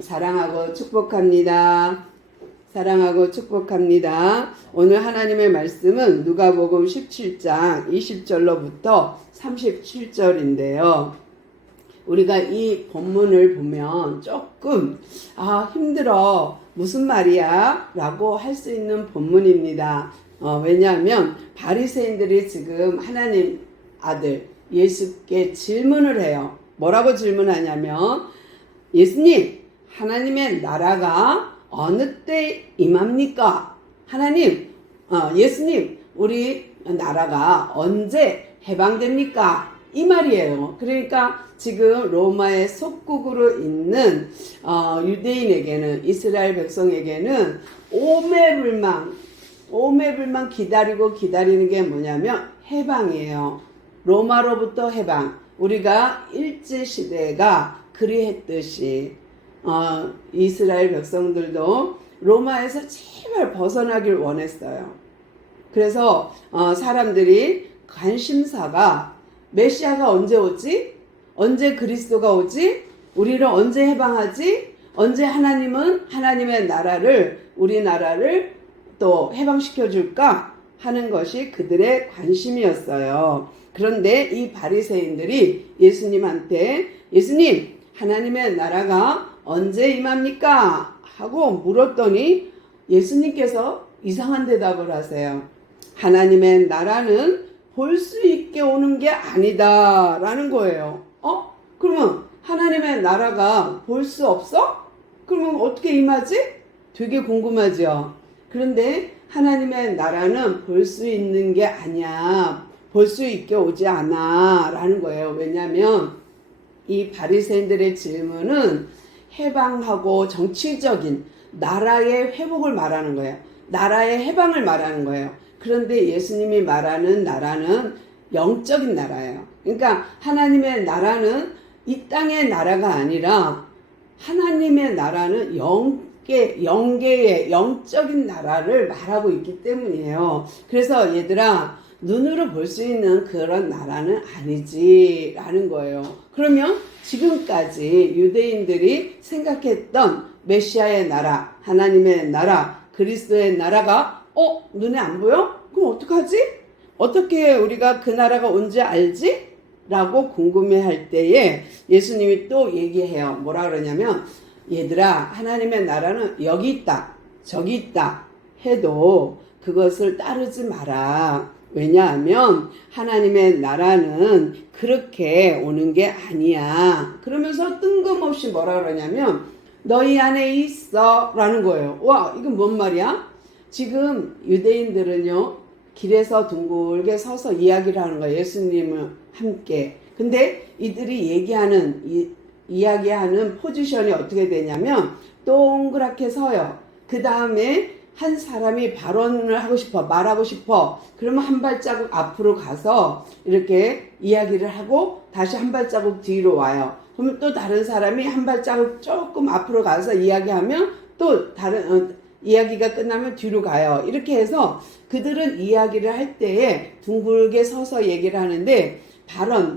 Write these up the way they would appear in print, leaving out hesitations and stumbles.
사랑하고 축복합니다. 사랑하고 축복합니다. 오늘 하나님의 말씀은 누가복음 17장 20절로부터 37절인데요. 우리가 이 본문을 보면 조금 힘들어 무슨 말이야? 라고 할 수 있는 본문입니다. 왜냐하면 바리새인들이 지금 하나님 아들 예수께 질문을 해요. 뭐라고 질문하냐면 예수님, 하나님의 나라가 어느 때 임합니까? 예수님, 우리 나라가 언제 해방됩니까? 이 말이에요. 그러니까 지금 로마의 속국으로 있는 유대인에게는, 이스라엘 백성에게는 오매불망 기다리는 게 뭐냐면 해방이에요. 로마로부터 해방. 우리가 일제시대가 그리했듯이 이스라엘 백성들도 로마에서 제발 벗어나길 원했어요. 그래서 사람들이 관심사가 메시아가 언제 오지? 언제 그리스도가 오지? 우리를 언제 해방하지? 언제 하나님은 하나님의 나라를, 우리나라를 또 해방시켜 줄까 하는 것이 그들의 관심이었어요. 그런데 이 바리새인들이 예수님한테 예수님, 하나님의 나라가 언제 임합니까? 하고 물었더니 예수님께서 이상한 대답을 하세요. 하나님의 나라는 볼 수 있게 오는 게 아니다 라는 거예요. 그러면 하나님의 나라가 볼 수 없어? 그러면 어떻게 임하지? 되게 궁금하죠. 그런데 하나님의 나라는 볼 수 있는 게 아니야. 볼 수 있게 오지 않아 라는 거예요. 왜냐하면 이 바리새인들의 질문은 해방하고 정치적인 나라의 회복을 말하는 거예요. 나라의 해방을 말하는 거예요. 그런데 예수님이 말하는 나라는 영적인 나라예요. 그러니까 하나님의 나라는 이 땅의 나라가 아니라 하나님의 나라는 영계의 영적인 나라를 말하고 있기 때문이에요. 그래서 얘들아, 눈으로 볼 수 있는 그런 나라는 아니지 라는 거예요. 그러면 지금까지 유대인들이 생각했던 메시아의 나라, 하나님의 나라, 그리스도의 나라가 눈에 안 보여? 그럼 어떡하지? 어떻게 우리가 그 나라가 온지 알지? 라고 궁금해할 때에 예수님이 또 얘기해요. 뭐라 그러냐면 얘들아, 하나님의 나라는 여기 있다, 저기 있다 해도 그것을 따르지 마라. 왜냐하면 하나님의 나라는 그렇게 오는 게 아니야. 그러면서 뜬금없이 뭐라 그러냐면 너희 안에 있어 라는 거예요. 와, 이건 뭔 말이야? 지금 유대인들은요, 길에서 둥글게 서서 이야기를 하는 거예요. 예수님을 함께. 근데 이들이 이야기하는 포지션이 어떻게 되냐면 동그랗게 서요. 그 다음에 한 사람이 발언을 하고 싶어, 말하고 싶어. 그러면 한 발자국 앞으로 가서 이렇게 이야기를 하고 다시 한 발자국 뒤로 와요. 그러면 또 다른 사람이 한 발자국 조금 앞으로 가서 이야기하면 또 다른 이야기가 끝나면 뒤로 가요. 이렇게 해서 그들은 이야기를 할 때에 둥글게 서서 얘기를 하는데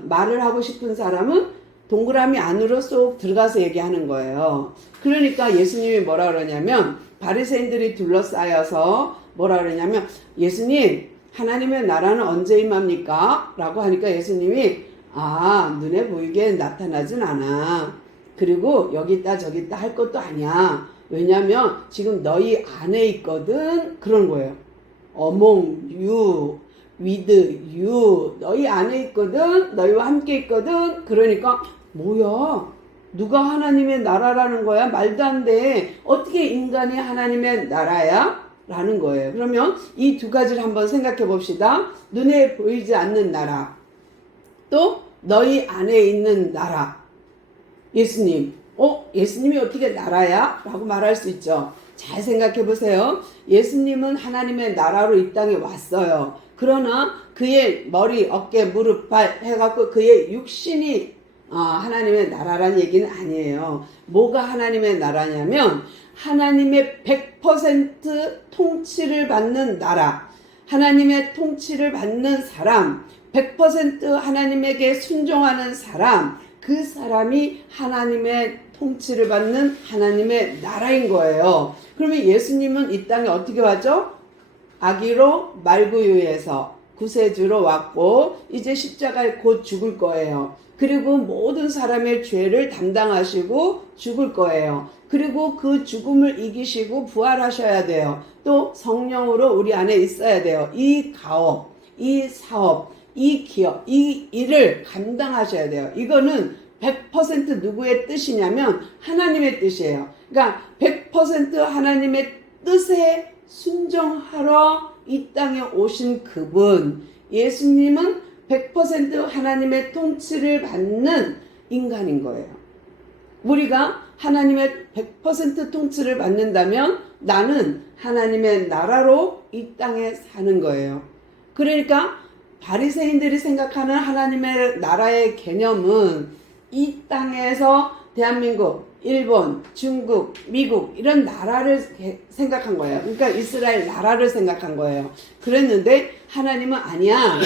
말을 하고 싶은 사람은 동그라미 안으로 쏙 들어가서 얘기하는 거예요. 그러니까 예수님이 뭐라 그러냐면 바리새인들이 둘러싸여서 뭐라 그러냐면 예수님, 하나님의 나라는 언제 임합니까? 라고 하니까 예수님이 눈에 보이게 나타나진 않아. 그리고 여기 있다 저기 있다 할 것도 아니야. 왜냐면 지금 너희 안에 있거든. 그런 거예요. among you, with you. 너희 안에 있거든. 너희와 함께 있거든. 그러니까 뭐야? 누가 하나님의 나라라는 거야? 말도 안 돼. 어떻게 인간이 하나님의 나라야? 라는 거예요. 그러면 이 두 가지를 한번 생각해 봅시다. 눈에 보이지 않는 나라, 또 너희 안에 있는 나라. 예수님, 예수님이 어떻게 나라야? 라고 말할 수 있죠. 잘 생각해 보세요. 예수님은 하나님의 나라로 이 땅에 왔어요. 그러나 그의 머리, 어깨, 무릎, 발 해갖고 그의 육신이 하나님의 나라라는 얘기는 아니에요. 뭐가 하나님의 나라냐면 하나님의 100% 통치를 받는 나라, 하나님의 통치를 받는 사람, 100% 하나님에게 순종하는 사람, 그 사람이 하나님의 통치를 받는 하나님의 나라인 거예요. 그러면 예수님은 이 땅에 어떻게 왔죠? 아기로 말구유에서 구세주로 왔고 이제 십자가에 곧 죽을 거예요. 그리고 모든 사람의 죄를 담당하시고 죽을 거예요. 그리고 그 죽음을 이기시고 부활하셔야 돼요. 또 성령으로 우리 안에 있어야 돼요. 이 가업, 이 사업, 이 기업, 이 일을 감당하셔야 돼요. 이거는 100% 누구의 뜻이냐면 하나님의 뜻이에요. 그러니까 100% 하나님의 뜻에 순종하러 이 땅에 오신 그분, 예수님은 100% 하나님의 통치를 받는 인간인 거예요. 우리가 하나님의 100% 통치를 받는다면 나는 하나님의 나라로 이 땅에 사는 거예요. 그러니까 바리새인들이 생각하는 하나님의 나라의 개념은 이 땅에서 대한민국, 일본, 중국, 미국 이런 나라를 생각한 거예요. 그러니까 이스라엘 나라를 생각한 거예요. 그랬는데 하나님은 아니야.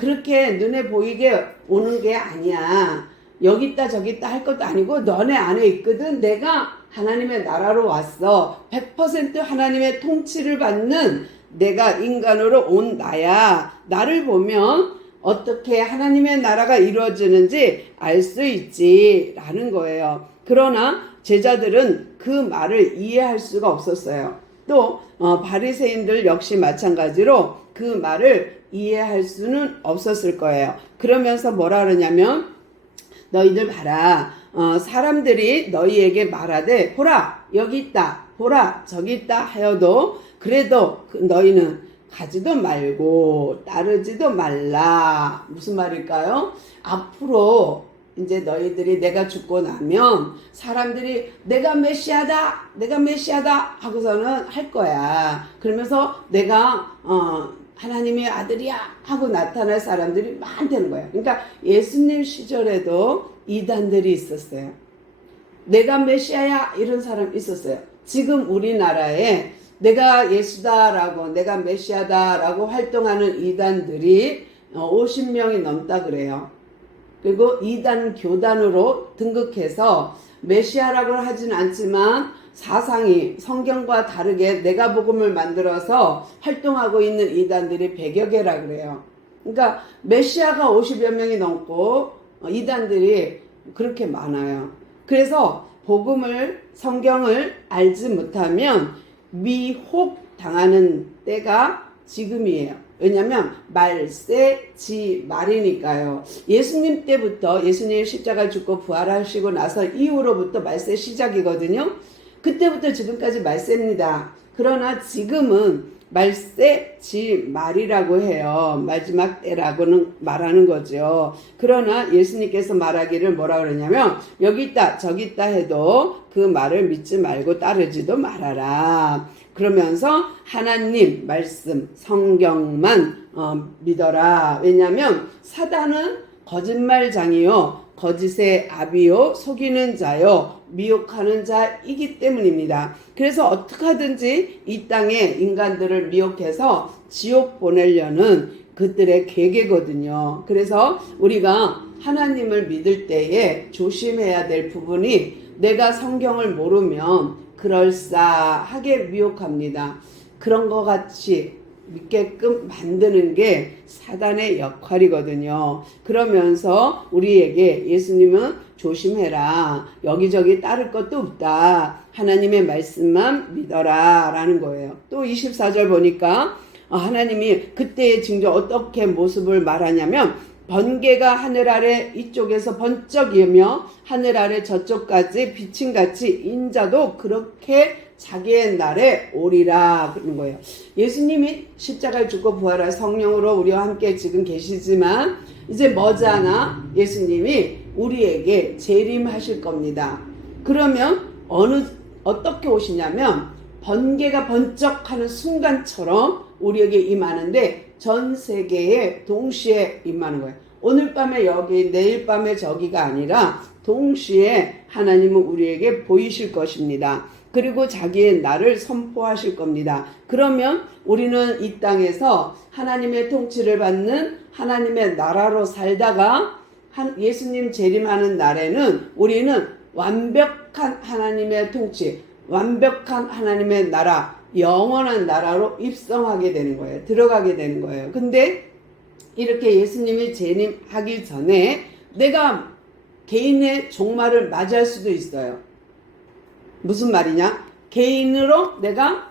그렇게 눈에 보이게 오는 게 아니야. 여기 있다 저기 있다 할 것도 아니고 너네 안에 있거든. 내가 하나님의 나라로 왔어. 100% 하나님의 통치를 받는 내가 인간으로 온 나야. 나를 보면 어떻게 하나님의 나라가 이루어지는지 알 수 있지 라는 거예요. 그러나 제자들은 그 말을 이해할 수가 없었어요. 또 바리새인들 역시 마찬가지로 그 말을 이해할 수는 없었을 거예요. 그러면서 뭐라 그러냐면 너희들 봐라. 사람들이 너희에게 말하되 보라 여기 있다 보라 저기 있다 하여도 그래도 너희는 가지도 말고 따르지도 말라. 무슨 말일까요? 앞으로 이제 너희들이 내가 죽고 나면 사람들이 내가 메시아다 하고서는 할 거야. 그러면서 내가 하나님의 아들이야 하고 나타날 사람들이 많다는 거예요. 그러니까 예수님 시절에도 이단들이 있었어요. 내가 메시아야 이런 사람 있었어요. 지금 우리나라에 내가 예수다라고 내가 메시아다라고 활동하는 이단들이 50명이 넘다 그래요. 그리고 이단 교단으로 등극해서 메시아라고는 하진 않지만 사상이 성경과 다르게 내가 복음을 만들어서 활동하고 있는 이단들이 100여 개라 그래요. 그러니까 메시아가 50여 명이 넘고 이단들이 그렇게 많아요. 그래서 복음을 성경을 알지 못하면 미혹당하는 때가 지금이에요. 왜냐하면 말세 지 말이니까요. 예수님 때부터 예수님 십자가 죽고 부활하시고 나서 이후로부터 말세 시작이거든요. 그때부터 지금까지 말세입니다. 그러나 지금은 말세 지 말이라고 해요. 마지막 때라고는 말하는 거죠. 그러나 예수님께서 말하기를 뭐라 그러냐면 여기 있다 저기 있다 해도 그 말을 믿지 말고 따르지도 말아라. 그러면서 하나님 말씀 성경만 믿어라. 왜냐하면 사단은 거짓말장이요 거짓의 아비요 속이는 자요 미혹하는 자이기 때문입니다. 그래서 어떻게 하든지 이 땅에 인간들을 미혹해서 지옥 보내려는 그들의 계획이거든요. 그래서 우리가 하나님을 믿을 때에 조심해야 될 부분이 내가 성경을 모르면 그럴싸하게 미혹합니다. 그런 것 같이 믿게끔 만드는 게 사단의 역할이거든요. 그러면서 우리에게 예수님은 조심해라. 여기저기 따를 것도 없다. 하나님의 말씀만 믿어라 라는 거예요. 또 24절 보니까 하나님이 그때의 징조 어떻게 모습을 말하냐면 번개가 하늘 아래 이쪽에서 번쩍이며 하늘 아래 저쪽까지 비침같이 인자도 그렇게 자기의 날에 오리라 그러는 거예요. 예수님이 십자가를 죽고 부활할 성령으로 우리와 함께 지금 계시지만 이제 머지않아 예수님이 우리에게 재림하실 겁니다. 그러면 어떻게 오시냐면 번개가 번쩍하는 순간처럼 우리에게 임하는데 전 세계에 동시에 임하는 거예요. 오늘 밤에 여기 내일 밤에 저기가 아니라 동시에 하나님은 우리에게 보이실 것입니다. 그리고 자기의 날을 선포하실 겁니다. 그러면 우리는 이 땅에서 하나님의 통치를 받는 하나님의 나라로 살다가 예수님 재림하는 날에는 우리는 완벽한 완벽한 하나님의 통치, 완벽한 하나님의 나라, 영원한 나라로 입성하게 되는 거예요. 들어가게 되는 거예요. 근데 이렇게 예수님이 재림하기 전에 내가 개인의 종말을 맞이할 수도 있어요. 무슨 말이냐? 개인으로 내가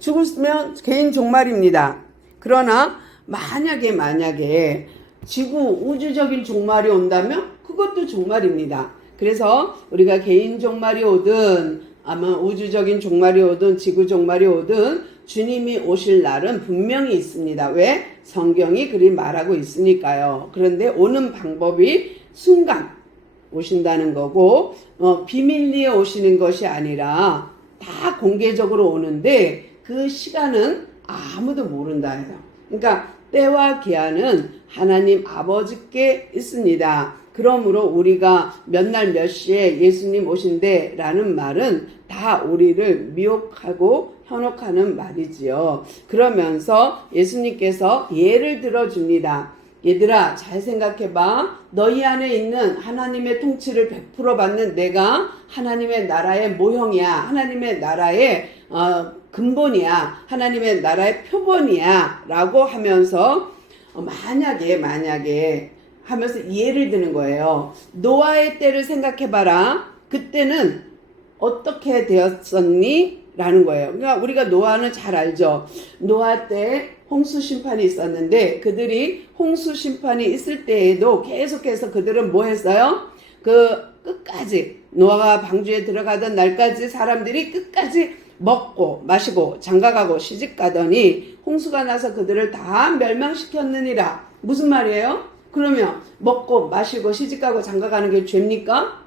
죽으면 개인 종말입니다. 그러나 만약에 지구 우주적인 종말이 온다면 그것도 종말입니다. 그래서 우리가 개인 종말이 오든 아마 우주적인 종말이 오든 지구 종말이 오든 주님이 오실 날은 분명히 있습니다. 왜? 성경이 그리 말하고 있으니까요. 그런데 오는 방법이 순간 오신다는 거고 비밀리에 오시는 것이 아니라 다 공개적으로 오는데 그 시간은 아무도 모른다예요. 그러니까 때와 기한은 하나님 아버지께 있습니다. 그러므로 우리가 몇 날 몇 시에 예수님 오신대 라는 말은 다 우리를 미혹하고 현혹하는 말이지요. 그러면서 예수님께서 예를 들어줍니다. 얘들아 잘 생각해봐. 너희 안에 있는 하나님의 통치를 100% 받는 내가 하나님의 나라의 모형이야. 하나님의 나라의 근본이야. 하나님의 나라의 표본이야. 라고 하면서 만약에 하면서 예를 드는 거예요. 노아의 때를 생각해봐라. 그때는 어떻게 되었었니? 라는 거예요. 그러니까 우리가 노아는 잘 알죠. 노아 때 홍수 심판이 있었는데 그들이 홍수 심판이 있을 때에도 계속해서 그들은 뭐 했어요? 끝까지 노아가 방주에 들어가던 날까지 사람들이 끝까지 먹고 마시고 장가가고 시집가더니 홍수가 나서 그들을 다 멸망시켰느니라. 무슨 말이에요? 그러면 먹고 마시고 시집가고 장가가는 게 죄입니까?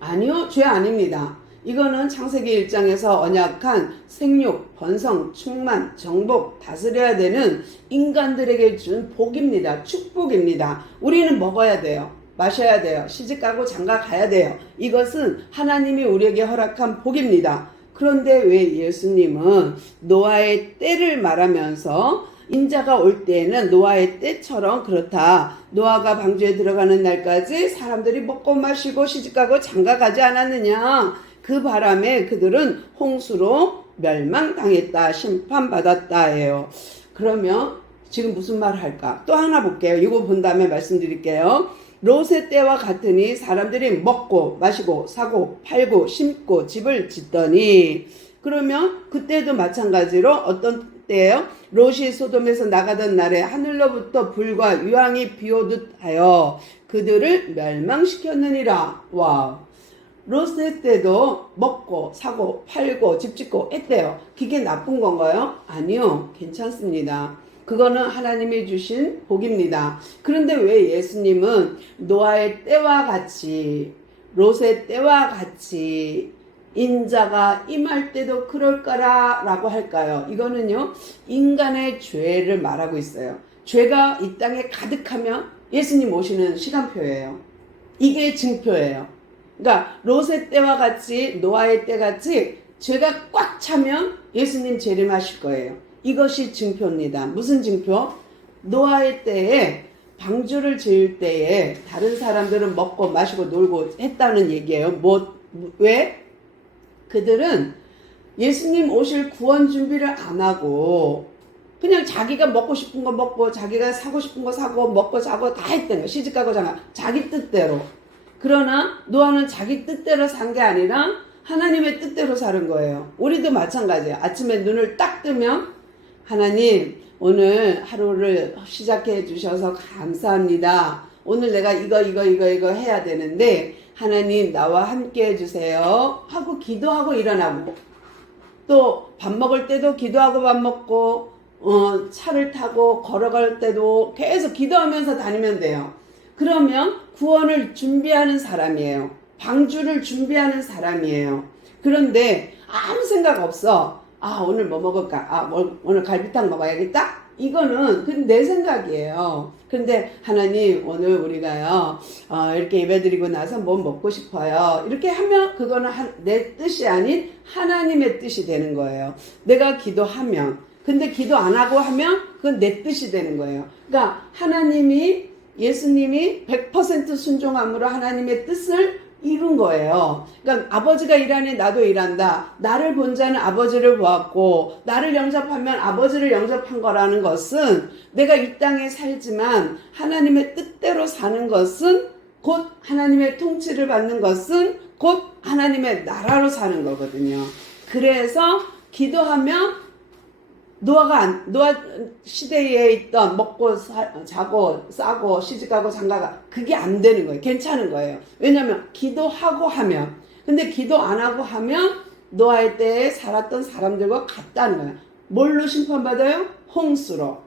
아니요, 죄 아닙니다. 이거는 창세기 1장에서 언약한 생육, 번성, 충만, 정복, 다스려야 되는 인간들에게 준 복입니다. 축복입니다. 우리는 먹어야 돼요. 마셔야 돼요. 시집가고 장가가야 돼요. 이것은 하나님이 우리에게 허락한 복입니다. 그런데 왜 예수님은 노아의 때를 말하면서 인자가 올 때에는 노아의 때처럼 그렇다. 노아가 방주에 들어가는 날까지 사람들이 먹고 마시고 시집가고 장가가지 않았느냐. 그 바람에 그들은 홍수로 멸망당했다. 심판받았다예요. 그러면 지금 무슨 말을 할까? 또 하나 볼게요. 이거 본 다음에 말씀드릴게요. 롯의 때와 같으니 사람들이 먹고 마시고 사고 팔고 심고 집을 짓더니 그러면 그때도 마찬가지로 어떤 때예요? 롯이 소돔에서 나가던 날에 하늘로부터 불과 유황이 비오듯 하여 그들을 멸망시켰느니라. 와, 롯의 때도 먹고 사고 팔고 집 짓고 했대요. 그게 나쁜 건가요? 아니요, 괜찮습니다. 그거는 하나님이 주신 복입니다. 그런데 왜 예수님은 노아의 때와 같이 롯의 때와 같이 인자가 임할 때도 그럴 거라라고 할까요? 이거는요, 인간의 죄를 말하고 있어요. 죄가 이 땅에 가득하면 예수님 오시는 시간표예요. 이게 증표예요. 그러니까 롯의 때와 같이 노아의 때 같이 죄가 꽉 차면 예수님 재림하실 거예요. 이것이 증표입니다. 무슨 증표? 노아의 때에 방주를 지을 때에 다른 사람들은 먹고 마시고 놀고 했다는 얘기예요. 왜? 그들은 예수님 오실 구원 준비를 안 하고 그냥 자기가 먹고 싶은 거 먹고 자기가 사고 싶은 거 사고 먹고 자고 다 했던 거예요. 시집가고 장가 자기 뜻대로. 그러나 노아는 자기 뜻대로 산 게 아니라 하나님의 뜻대로 사는 거예요. 우리도 마찬가지예요. 아침에 눈을 딱 뜨면 하나님 오늘 하루를 시작해 주셔서 감사합니다. 오늘 내가 이거 해야 되는데 하나님 나와 함께 해주세요 하고 기도하고 일어나고 또 밥 먹을 때도 기도하고 밥 먹고 차를 타고 걸어갈 때도 계속 기도하면서 다니면 돼요. 그러면 구원을 준비하는 사람이에요. 방주를 준비하는 사람이에요. 그런데 아무 생각 없어. 오늘 뭐 먹을까? 오늘 갈비탕 먹어야겠다? 이거는 내 생각이에요. 근데 하나님 오늘 우리가요 이렇게 예배드리고 나서 뭐 먹고 싶어요. 이렇게 하면 그거는 내 뜻이 아닌 하나님의 뜻이 되는 거예요. 내가 기도하면. 근데 기도 안 하고 하면 그건 내 뜻이 되는 거예요. 그러니까 예수님이 100% 순종함으로 하나님의 뜻을 이룬 거예요. 그러니까 아버지가 일하니 나도 일한다. 나를 본 자는 아버지를 보았고 나를 영접하면 아버지를 영접한 거라는 것은 내가 이 땅에 살지만 하나님의 뜻대로 사는 것은 곧 하나님의 통치를 받는 것은 곧 하나님의 나라로 사는 거거든요. 그래서 기도하면 노아 시대에 있던 먹고 자고 싸고 시집가고 장가가 그게 안 되는 거예요. 괜찮은 거예요. 왜냐하면 기도하고 하면, 근데 기도 안 하고 하면 노아의 때에 살았던 사람들과 같다는 거예요. 뭘로 심판받아요? 홍수로.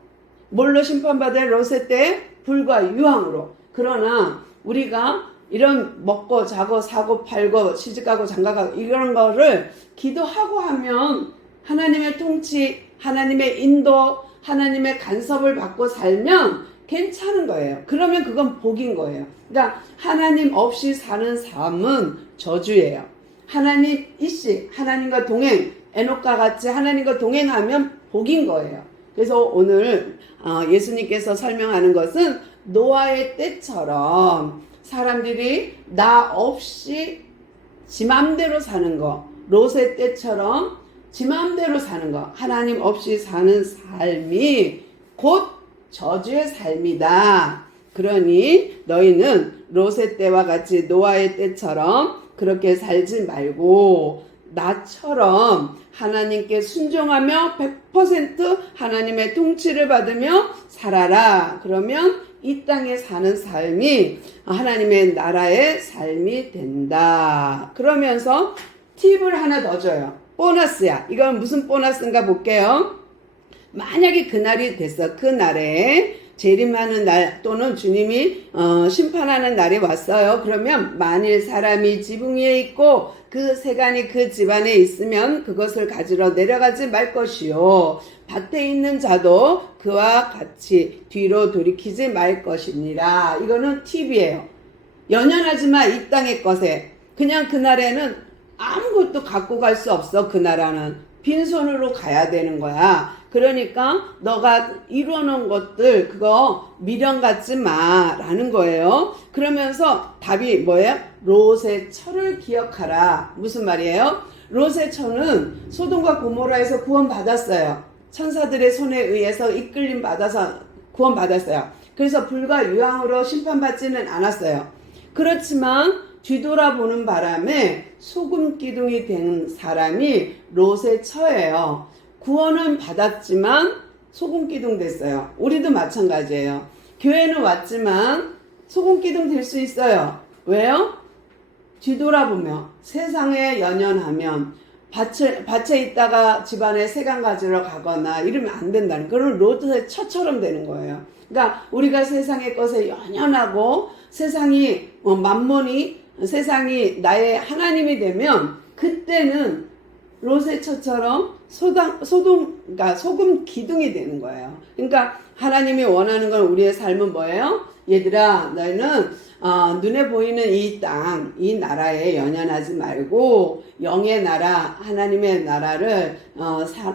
뭘로 심판받아요? 롯의 때에 불과 유황으로. 그러나 우리가 이런 먹고 자고 사고 팔고 시집가고 장가가고 이런 거를 기도하고 하면 하나님의 통치, 하나님의 인도, 하나님의 간섭을 받고 살면 괜찮은 거예요. 그러면 그건 복인 거예요. 그러니까 하나님 없이 사는 삶은 저주예요. 하나님 이씨, 하나님과 동행, 에녹과 같이 하나님과 동행하면 복인 거예요. 그래서 오늘 예수님께서 설명하는 것은 노아의 때처럼 사람들이 나 없이 지 맘대로 사는 거, 롯의 때처럼 지 마음대로 사는 거, 하나님 없이 사는 삶이 곧 저주의 삶이다. 그러니 너희는 롯의 때와 같이 노아의 때처럼 그렇게 살지 말고 나처럼 하나님께 순종하며 100% 하나님의 통치를 받으며 살아라. 그러면 이 땅에 사는 삶이 하나님의 나라의 삶이 된다. 그러면서 팁을 하나 더 줘요. 보너스야. 이건 무슨 보너스인가 볼게요. 만약에 그날이 됐어. 그날에 재림하는 날 또는 주님이 심판하는 날이 왔어요. 그러면 만일 사람이 지붕 위에 있고 그 세간이 그 집안에 있으면 그것을 가지러 내려가지 말 것이요. 밭에 있는 자도 그와 같이 뒤로 돌이키지 말 것이니라. 이거는 팁이에요. 연연하지 마. 이 땅의 것에. 그냥 그날에는 아무것도 갖고 갈 수 없어. 그 나라는 빈손으로 가야 되는 거야. 그러니까 너가 이루어놓은 것들 그거 미련 갖지 마라는 거예요. 그러면서 답이 뭐예요? 롯의 처를 기억하라. 무슨 말이에요? 롯의 처는 소돔과 고모라에서 구원받았어요. 천사들의 손에 의해서 이끌림 받아서 구원받았어요. 그래서 불과 유황으로 심판받지는 않았어요. 그렇지만 뒤돌아보는 바람에 소금 기둥이 된 사람이 롯의 처예요. 구원은 받았지만 소금 기둥 됐어요. 우리도 마찬가지예요. 교회는 왔지만 소금 기둥 될 수 있어요. 왜요? 뒤돌아보며 세상에 연연하면 밭에 있다가 집안에 새간 가지러 가거나 이러면 안 된다는, 그런 롯의 처처럼 되는 거예요. 그러니까 우리가 세상의 것에 연연하고 세상이 만몬이 세상이 나의 하나님이 되면 그때는 롯의 처처럼 그러니까 소금 기둥이 되는 거예요. 그러니까 하나님이 원하는 건 우리의 삶은 뭐예요? 얘들아, 너희는 눈에 보이는 이 땅, 이 나라에 연연하지 말고 영의 나라, 하나님의 나라를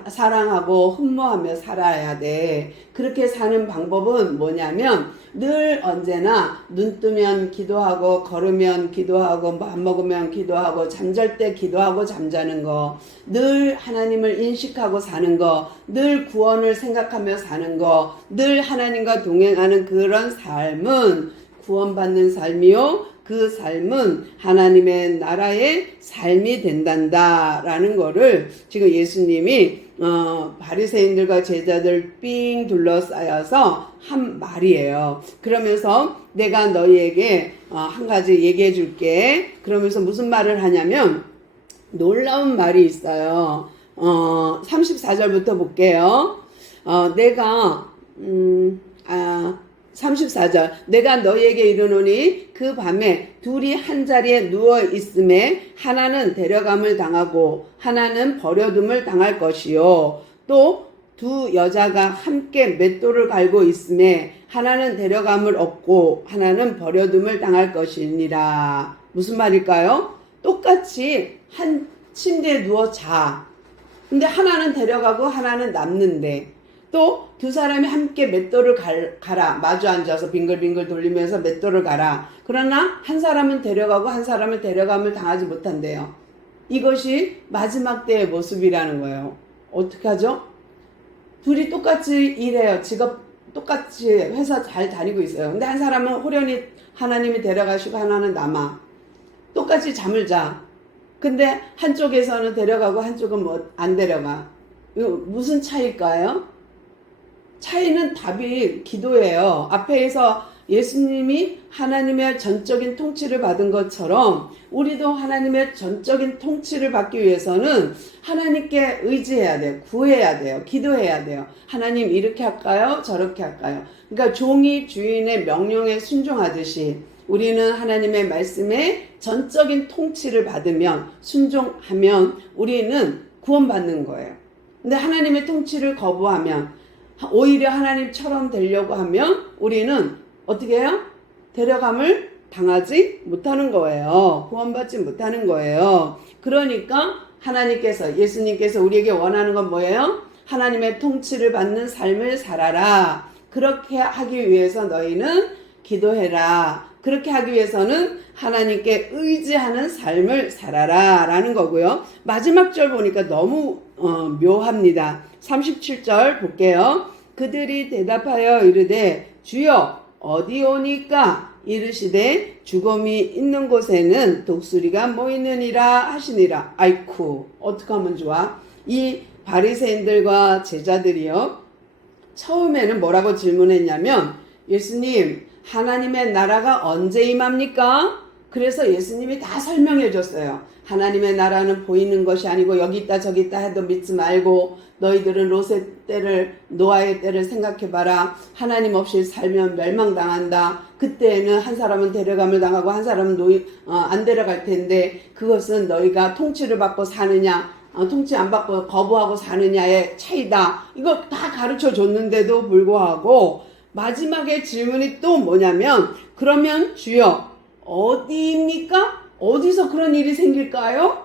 사랑하고 흠모하며 살아야 돼. 그렇게 사는 방법은 뭐냐면 늘 언제나 눈 뜨면 기도하고 걸으면 기도하고 밥 먹으면 기도하고 잠잘 때 기도하고 잠자는 거, 늘 하나님을 인식하고 사는 거, 늘 구원을 생각하며 사는 거, 늘 하나님과 동행하는 그런 삶은 구원받는 삶이요, 그 삶은 하나님의 나라의 삶이 된단다라는 거를 지금 예수님이 바리새인들과 제자들 삥 둘러싸여서 한 말이에요. 그러면서 내가 너희에게 한 가지 얘기해 줄게. 그러면서 무슨 말을 하냐면 놀라운 말이 있어요. 34절부터 볼게요. 내가 34절 내가 너희에게 이르노니 그 밤에 둘이 한 자리에 누워 있음에 하나는 데려감을 당하고 하나는 버려둠을 당할 것이요, 또 두 여자가 함께 맷돌을 갈고 있음에 하나는 데려감을 얻고 하나는 버려둠을 당할 것이니라. 무슨 말일까요? 똑같이 한 침대에 누워 자. 근데 하나는 데려가고 하나는 남는데, 또 두 사람이 함께 맷돌을 가라. 마주 앉아서 빙글빙글 돌리면서 맷돌을 가라. 그러나 한 사람은 데려가고 한 사람은 데려감을 당하지 못한대요. 이것이 마지막 때의 모습이라는 거예요. 어떻게 하죠? 둘이 똑같이 일해요. 직업 똑같이 회사 잘 다니고 있어요. 근데 한 사람은 호련히 하나님이 데려가시고 하나는 남아. 똑같이 잠을 자. 근데 한쪽에서는 데려가고 한쪽은 뭐 안 데려가. 이거 무슨 차이일까요? 차이는 답이 기도예요. 앞에서 예수님이 하나님의 전적인 통치를 받은 것처럼 우리도 하나님의 전적인 통치를 받기 위해서는 하나님께 의지해야 돼요. 구해야 돼요. 기도해야 돼요. 하나님 이렇게 할까요? 저렇게 할까요? 그러니까 종이 주인의 명령에 순종하듯이 우리는 하나님의 말씀에 전적인 통치를 받으면 순종하면 우리는 구원받는 거예요. 근데 하나님의 통치를 거부하면 오히려 하나님처럼 되려고 하면 우리는 어떻게 해요? 데려감을 당하지 못하는 거예요. 구원받지 못하는 거예요. 그러니까 하나님께서 예수님께서 우리에게 원하는 건 뭐예요? 하나님의 통치를 받는 삶을 살아라. 그렇게 하기 위해서 너희는 기도해라. 그렇게 하기 위해서는 하나님께 의지하는 삶을 살아라 라는 거고요. 마지막 절 보니까 너무 묘합니다. 37절 볼게요. 그들이 대답하여 이르되 주여 어디 오니까? 이르시되 죽음이 있는 곳에는 독수리가 모이느니라 하시니라. 아이쿠 어떻게 하면 좋아? 이 바리새인들과 제자들이요 처음에는 뭐라고 질문했냐면 예수님 하나님의 나라가 언제 임합니까? 그래서 예수님이 다 설명해 줬어요. 하나님의 나라는 보이는 것이 아니고 여기 있다 저기 있다 해도 믿지 말고 너희들은 롯의 때를 노아의 때를 생각해봐라. 하나님 없이 살면 멸망당한다. 그때에는 한 사람은 데려감을 당하고 한 사람은 안 데려갈 텐데 그것은 너희가 통치를 받고 사느냐 통치 안 받고 거부하고 사느냐의 차이다. 이거 다 가르쳐 줬는데도 불구하고 마지막에 질문이 또 뭐냐면 그러면 주여 어디입니까? 어디서 그런 일이 생길까요?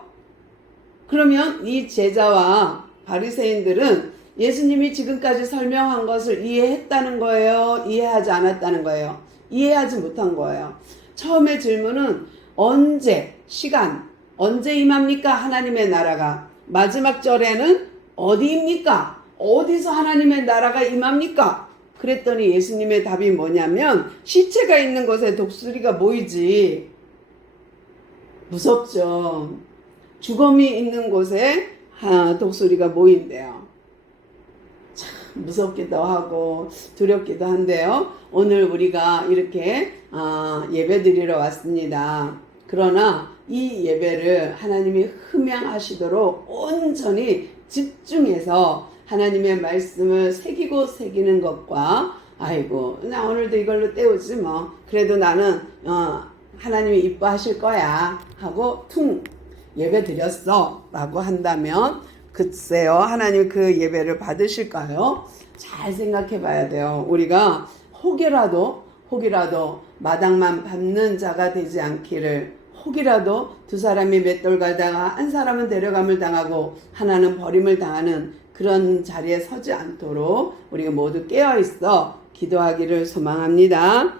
그러면 이 제자와 바리새인들은 예수님이 지금까지 설명한 것을 이해했다는 거예요? 이해하지 않았다는 거예요? 이해하지 못한 거예요. 처음에 질문은 언제, 시간, 언제 임합니까? 하나님의 나라가. 마지막 절에는 어디입니까? 어디서 하나님의 나라가 임합니까? 그랬더니 예수님의 답이 뭐냐면 시체가 있는 곳에 독수리가 모이지. 무섭죠. 죽음이 있는 곳에 독수리가 모인대요. 참 무섭기도 하고 두렵기도 한데요. 오늘 우리가 이렇게 예배 드리러 왔습니다. 그러나 이 예배를 하나님이 흠양하시도록 온전히 집중해서 하나님의 말씀을 새기는 것과 아이고 나 오늘도 이걸로 때우지 뭐 그래도 나는 하나님이 이뻐하실 거야 하고 퉁 예배 드렸어 라고 한다면 글쎄요 하나님 그 예배를 받으실까요? 잘 생각해 봐야 돼요. 우리가 혹이라도 마당만 밟는 자가 되지 않기를 혹이라도 두 사람이 맷돌 가다가 한 사람은 데려감을 당하고 하나는 버림을 당하는 그런 자리에 서지 않도록 우리가 모두 깨어있어 기도하기를 소망합니다.